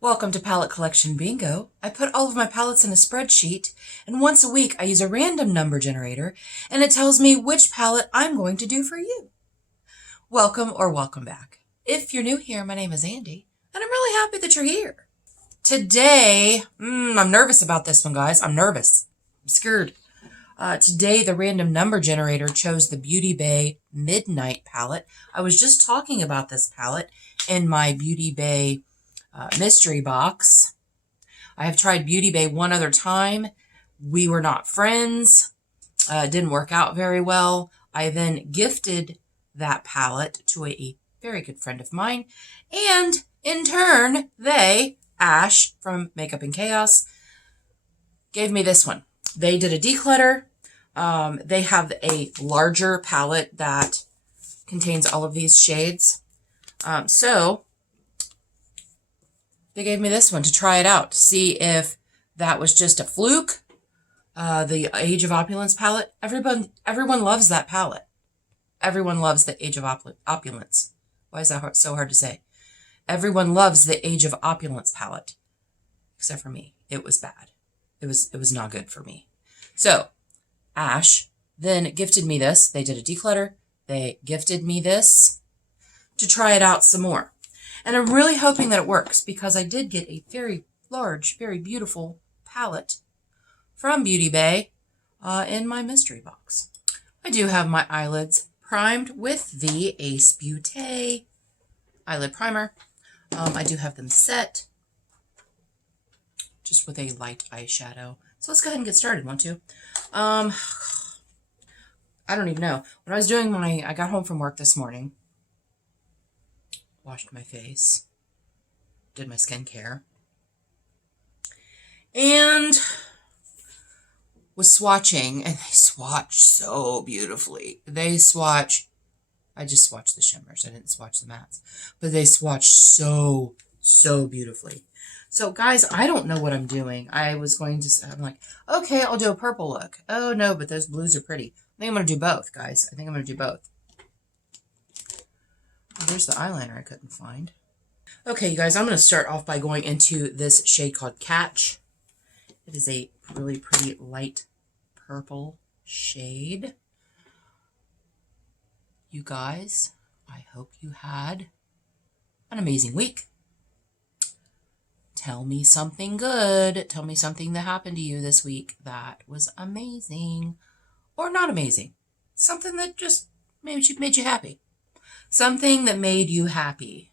Welcome to Palette Collection Bingo. I put all of my palettes in a spreadsheet, and once a week I use a random number generator, and it tells me which palette I'm going to do for you. Welcome or welcome back. If you're new here, my name is Andi, and I'm really happy that you're here. Today, I'm nervous about this one, guys. I'm nervous. I'm scared. Today, the random number generator chose the Beauty Bay Midnight palette. I was just talking about this palette in my Beauty Bay mystery box. I have tried Beauty Bay one other time. We were not friends. It didn't work out very well. I then gifted that palette to a very good friend of mine. And in turn, Ash from Makeup and Chaos, gave me this one. They did a declutter. They have a larger palette that contains all of these shades. So they gave me this one to try it out, to see if that was just a fluke. The Age of Opulence palette. Everyone loves that palette. Everyone loves the Age of Opulence. Why is that so hard to say? Everyone loves the Age of Opulence palette, except for me. It was bad. It was not good for me. So Ash then gifted me this. They did a declutter. They gifted me this to try it out some more. And I'm really hoping that it works, because I did get a very large, very beautiful palette from Beauty Bay in my mystery box. I do have my eyelids primed with the Ace Beauté eyelid primer. I do have them set just with a light eyeshadow. So let's go ahead and get started, want to? I don't even know. When I got home from work this morning, washed my face, did my skincare, and was swatching, and they swatch so beautifully. I just swatched the shimmers. I didn't swatch the mattes, but they swatch so beautifully. So guys, I don't know what I'm doing. I'm like, okay, I'll do a purple look. Oh no, but those blues are pretty. I think I'm going to do both, guys. I think I'm going to do both. Oh, there's the eyeliner I couldn't find. Okay, you guys, I'm going to start off by going into this shade called Catch. It is a really pretty light purple shade. You guys, I hope you had an amazing week. Tell me something good. Tell me something that happened to you this week that was amazing or not amazing. Something that just made you happy. Something that made you happy.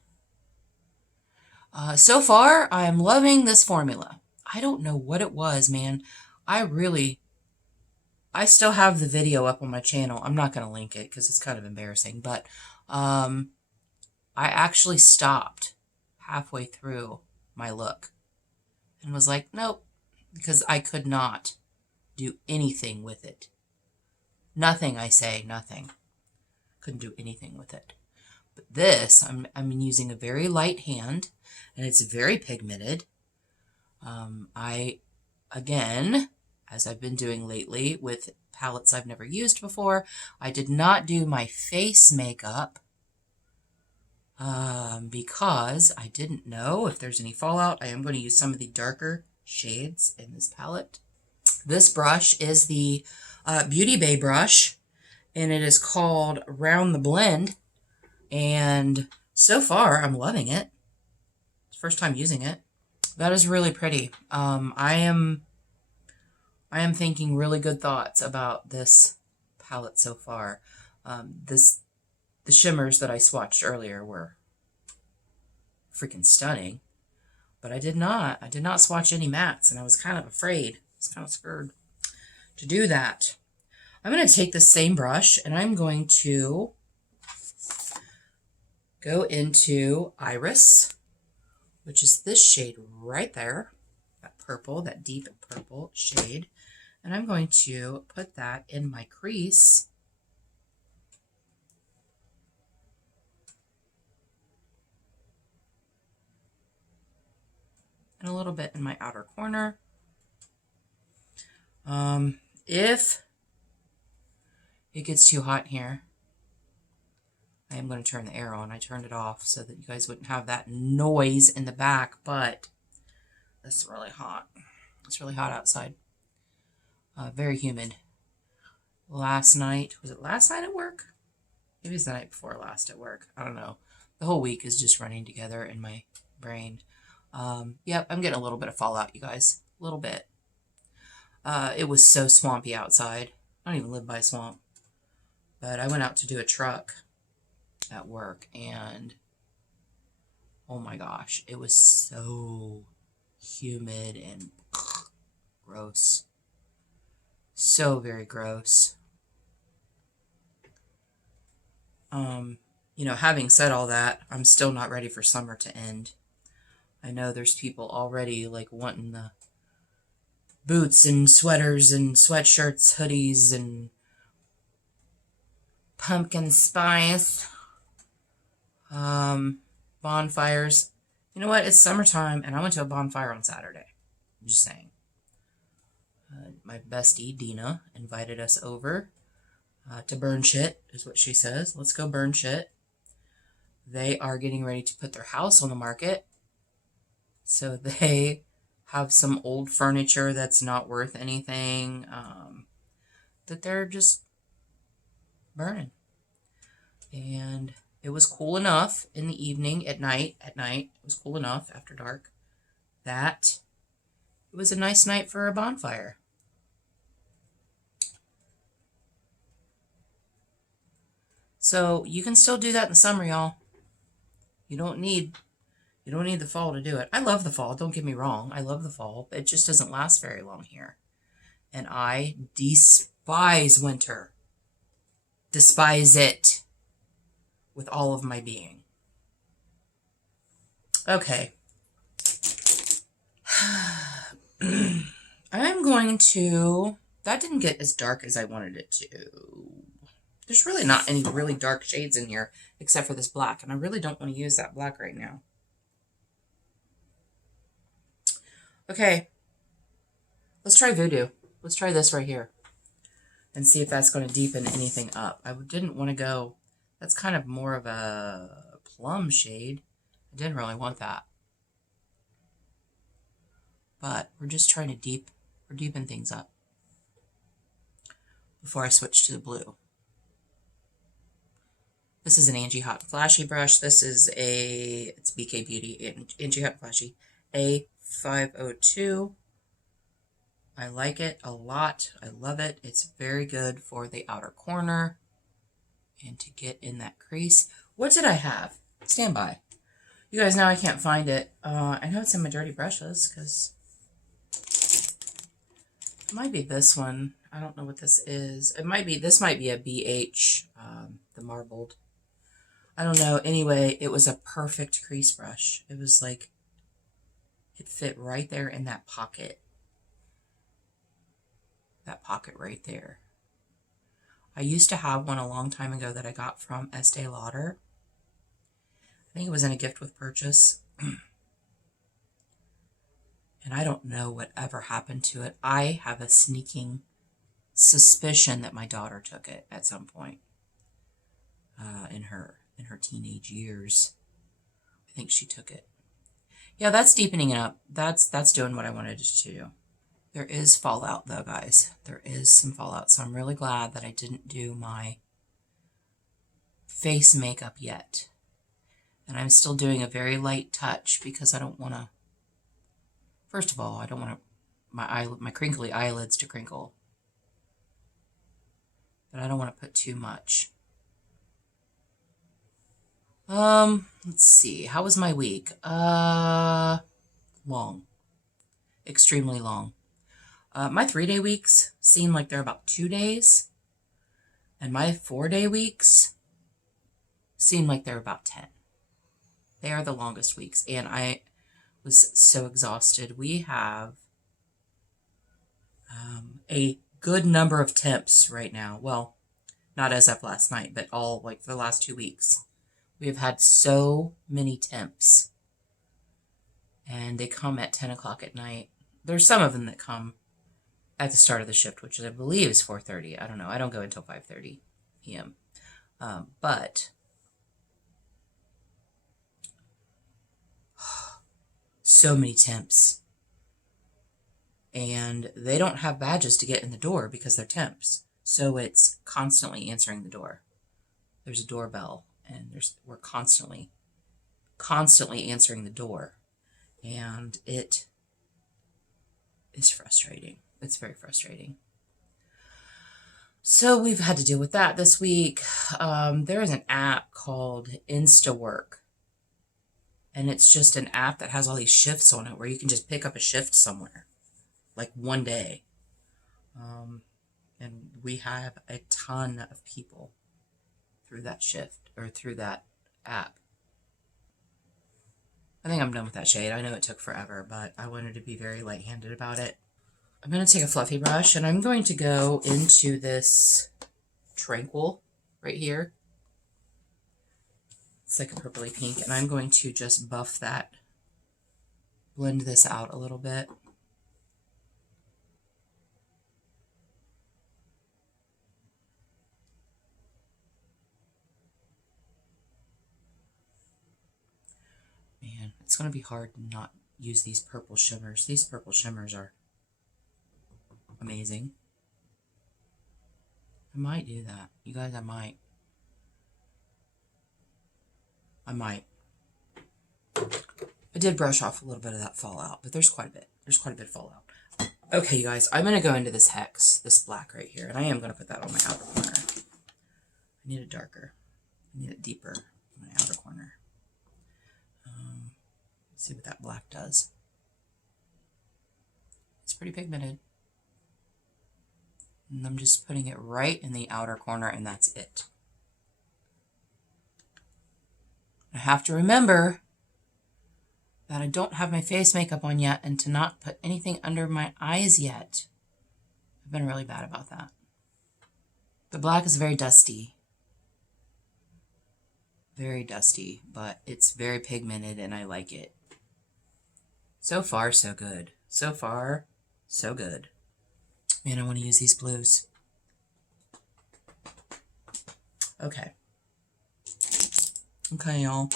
So far, I'm loving this formula. I don't know what it was, man. I still have the video up on my channel. I'm not going to link it because it's kind of embarrassing. But I actually stopped halfway through my look and was like, nope, because I could not do anything with it. Nothing, I say, nothing. Couldn't do anything with it. But this, I'm using a very light hand, and it's very pigmented. Again, as I've been doing lately with palettes I've never used before, I did not do my face makeup because I didn't know if there's any fallout. I am going to use some of the darker shades in this palette. This brush is the Beauty Bay brush, and it is called Round the Blend. And so far, I'm loving it. It's the first time using it. That is really pretty. I am thinking really good thoughts about this palette so far. The shimmers that I swatched earlier were freaking stunning, but I did not swatch any mattes, and I was kind of afraid. I was kind of scared to do that. I'm going to take the same brush, and I'm going to go into Iris, which is this shade right there, that purple, that deep purple shade. And I'm going to put that in my crease. And a little bit in my outer corner. If it gets too hot here, I am going to turn the air on. I turned it off so that you guys wouldn't have that noise in the back, but it's really hot. It's really hot outside. Very humid. Last night, was it last night at work? Maybe it's the night before last at work. I don't know. The whole week is just running together in my brain. Yep, I'm getting a little bit of fallout, you guys. A little bit. It was so swampy outside. I don't even live by a swamp. But I went out to do a truck at work, and oh my gosh, it was so humid and gross. So very gross. Having said all that, I'm still not ready for summer to end. I know there's people already like wanting the boots and sweaters and sweatshirts, hoodies, and pumpkin spice. Bonfires. You know what? It's summertime, and I went to a bonfire on Saturday. I'm just saying. My bestie, Dina, invited us over to burn shit, is what she says. Let's go burn shit. They are getting ready to put their house on the market. So they have some old furniture that's not worth anything that they're just burning. And it was cool enough in the evening, at night, it was cool enough after dark, that it was a nice night for a bonfire. So you can still do that in the summer, y'all. You don't need the fall to do it. I love the fall, don't get me wrong. I love the fall, but it just doesn't last very long here. And I despise winter. Despise it with all of my being. Okay. I'm going to... That didn't get as dark as I wanted it to. There's really not any really dark shades in here, except for this black. And I really don't want to use that black right now. Okay. Let's try Voodoo. Let's try this right here. And see if that's going to deepen anything up. I didn't want to go... That's kind of more of a plum shade. I didn't really want that. But we're just trying to deepen things up before I switch to the blue. This is an Andi Hot and Flashy brush. This is it's BK Beauty Andi Hot and Flashy A502. I like it a lot. I love it. It's very good for the outer corner and to get in that crease. What did I have? Stand by. You guys, now I can't find it. I know it's in my dirty brushes because it might be this one. I don't know what this is. This might be a BH, the marbled. I don't know. Anyway, it was a perfect crease brush. It was like, it fit right there in that pocket. That pocket right there. I used to have one a long time ago that I got from Estee Lauder. I think it was in a gift with purchase. And I don't know whatever happened to it. I have a sneaking suspicion that my daughter took it at some point in her teenage years. I think she took it. Yeah, that's deepening it up. That's doing what I wanted it to do. There is fallout though, guys. There is some fallout. So I'm really glad that I didn't do my face makeup yet. And I'm still doing a very light touch because I don't want to, first of all, I don't want my crinkly eyelids to crinkle. But I don't want to put too much. Let's see. How was my week? Long. Extremely long. My 3-day weeks seem like they're about 2 days. And my 4-day weeks seem like they're about 10. They are the longest weeks. And I was so exhausted. We have a good number of temps right now. Well, not as of last night, but all like for the last 2 weeks. We have had so many temps. And they come at 10 o'clock at night. There's some of them that come at the start of the shift, which I believe is 4:30. I don't know. I don't go until 5:30 p.m. But so many temps. And they don't have badges to get in the door because they're temps. So it's constantly answering the door. There's a doorbell, and we're constantly answering the door. And it is frustrating. It's very frustrating. So we've had to deal with that this week. There is an app called InstaWork. And it's just an app that has all these shifts on it where you can just pick up a shift somewhere, like one day. And we have a ton of people through that shift or through that app. I think I'm done with that shade. I know it took forever, but I wanted to be very light-handed about it. I'm going to take a fluffy brush and I'm going to go into this Tranquil right here. It's like a purpley pink, and I'm going to just buff that, blend this out a little bit. Man, it's going to be hard to not use these purple shimmers. These purple shimmers are amazing. I might do that. You guys, I might. I did brush off a little bit of that fallout, but there's quite a bit. There's quite a bit of fallout. Okay, you guys, I'm going to go into this hex, this black right here, and I am going to put that on my outer corner. I need it darker. I need it deeper on my outer corner. Let's see what that black does. It's pretty pigmented. And I'm just putting it right in the outer corner, and that's it. I have to remember that I don't have my face makeup on yet and to not put anything under my eyes yet. I've been really bad about that. The black is very dusty. Very dusty, but it's very pigmented and I like it. So far, so good. So far, so good. Man, I want to use these blues. Okay. Okay, y'all.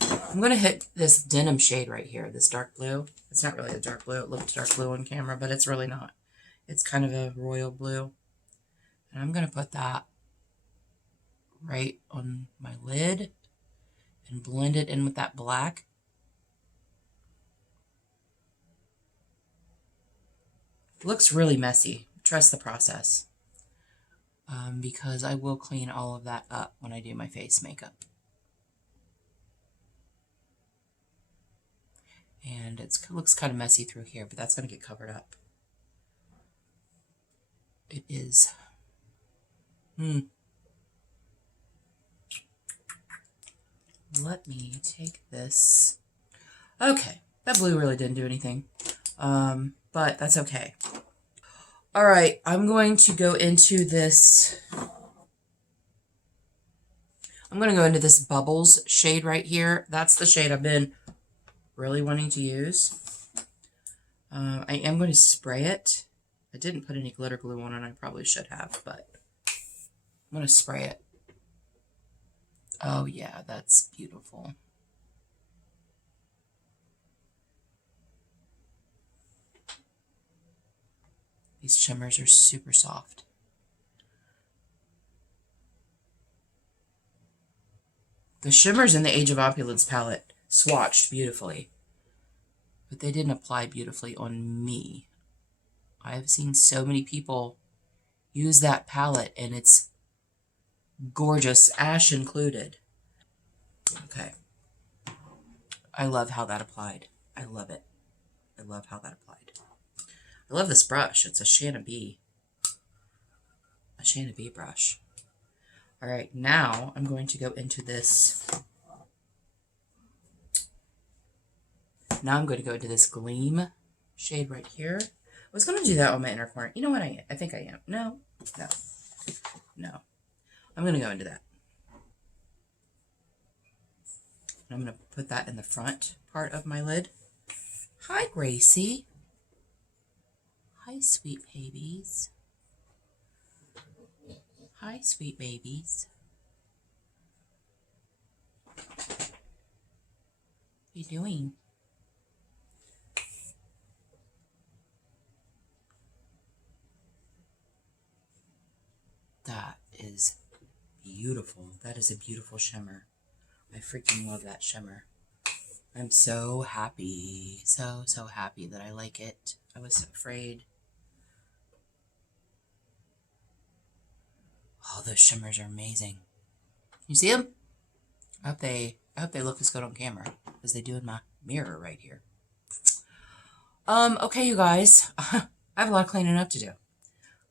I'm going to hit this denim shade right here, this dark blue. It's not really a dark blue. It looked dark blue on camera, but it's really not. It's kind of a royal blue. And I'm going to put that right on my lid and blend it in with that black. It looks really messy. Trust the process. Because I will clean all of that up when I do my face makeup. And it looks kind of messy through here, but that's going to get covered up. It is. Let me take this. Okay, that blue really didn't do anything, but that's okay. All right, I'm going to go into this. I'm going to go into this Bubbles shade right here. That's the shade I've been really wanting to use. I am going to spray it. I didn't put any glitter glue on it. I probably should have, but I'm going to spray it. Oh yeah, that's beautiful. These shimmers are super soft. The shimmers in the Age of Opulence palette swatched beautifully, but they didn't apply beautifully on me. I have seen so many people use that palette and it's gorgeous, ash included. Okay. I love how that applied. I love it. I love how that applied. I love this brush. It's a Shanna B. A Shanna B brush. All right, now I'm going to go into this. Now I'm going to go into this Gleam shade right here. I was going to do that on my inner corner. You know what? I think I am. No. I'm going to go into that. I'm going to put that in the front part of my lid. Hi, Gracie. Hi, sweet babies. Hi, sweet babies. What are you doing? is beautiful. That is a beautiful shimmer. I freaking love that shimmer. I'm so happy. So happy that I like it. I was afraid. Oh, those shimmers are amazing. You see them? I hope they look as good on camera as they do in my mirror right here. Okay, you guys. I have a lot of cleaning up to do.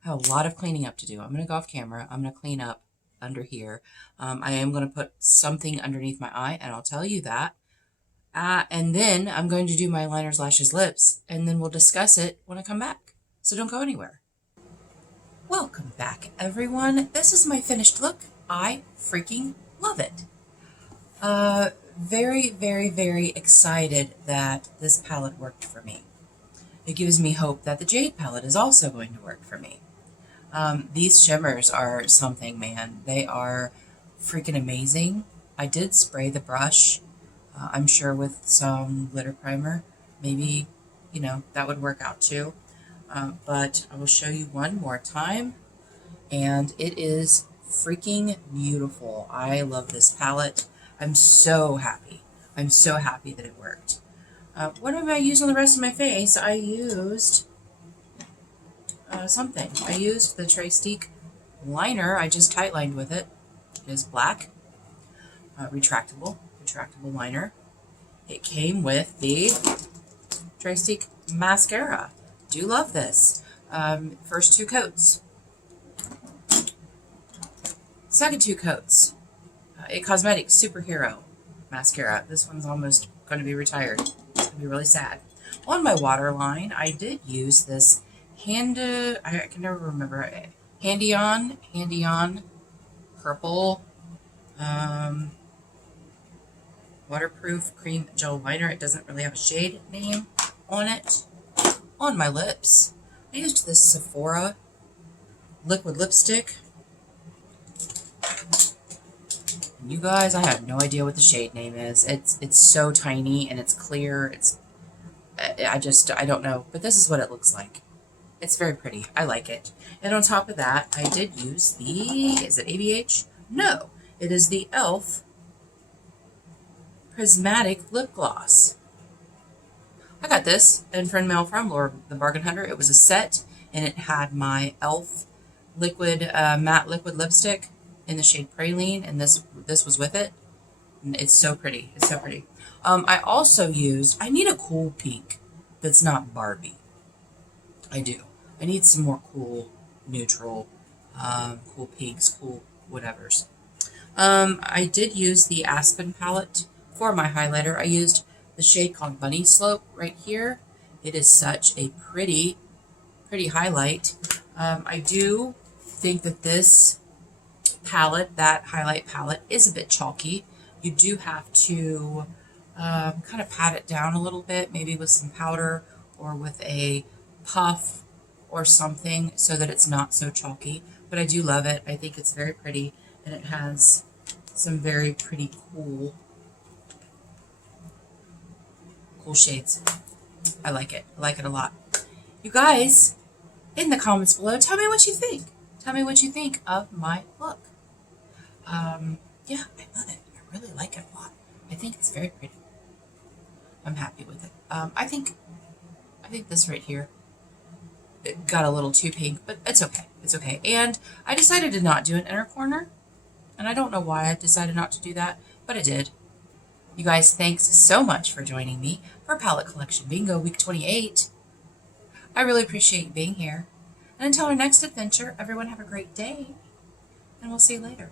I'm going to go off camera. I'm going to clean up under here. I am going to put something underneath my eye, and I'll tell you that. And then I'm going to do my liners, lashes, lips, and then we'll discuss it when I come back. So don't go anywhere. Welcome back, everyone. This is my finished look. I freaking love it. Very, very, very excited that this palette worked for me. It gives me hope that the Jade palette is also going to work for me. These shimmers are something, man. They are freaking amazing. I did spray the brush, I'm sure with some glitter primer. Maybe, that would work out too. But I will show you one more time. And it is freaking beautiful. I love this palette. I'm so happy. I'm so happy that it worked. What am I using on the rest of my face? I used something. I used the Trace liner. I just tight lined with it. It is black, retractable liner. It came with the Trace mascara. Do love this. First 2 coats. Second 2 coats. A Cosmetics Superhero mascara. This one's almost going to be retired. It's going to be really sad. On my waterline, I did use this I can never remember it. Handy On purple waterproof cream gel liner. It doesn't really have a shade name on it. On my lips, I used this Sephora liquid lipstick. And you guys, I have no idea what the shade name is. It's so tiny and it's clear. I don't know, but this is what it looks like. It's very pretty. I like it. And on top of that, I did use is it ABH? No, it is the e.l.f. Prismatic Lip Gloss. I got this in friend mail from Laura the Bargain Hunter. It was a set, and it had my e.l.f. liquid matte liquid lipstick in the shade Praline, and this was with it. And it's so pretty. It's so pretty. I also I need a cool pink that's not Barbie. I do. I need some more cool, neutral, cool pinks, cool whatevers. I did use the Aspen palette for my highlighter. I used the shade called Bunny Slope right here. It is such a pretty highlight. I do think that this palette, that highlight palette, is a bit chalky. You do have to kind of pat it down a little bit, maybe with some powder or with a puff or something so that it's not so chalky. But I do love it. I think it's very pretty, and it has some very pretty cool shades. I like it. I like it a lot. You guys, in the comments below, tell me what you think. Tell me what you think of my look. Yeah, I love it. I really like it a lot. I think it's very pretty. I'm happy with it. I think this right here, it got a little too pink, but it's okay. It's okay. And I decided to not do an inner corner, and I don't know why I decided not to do that, but I did. You guys, thanks so much for joining me for Palette Collection Bingo Week 28. I really appreciate you being here. And until our next adventure, everyone have a great day, and we'll see you later.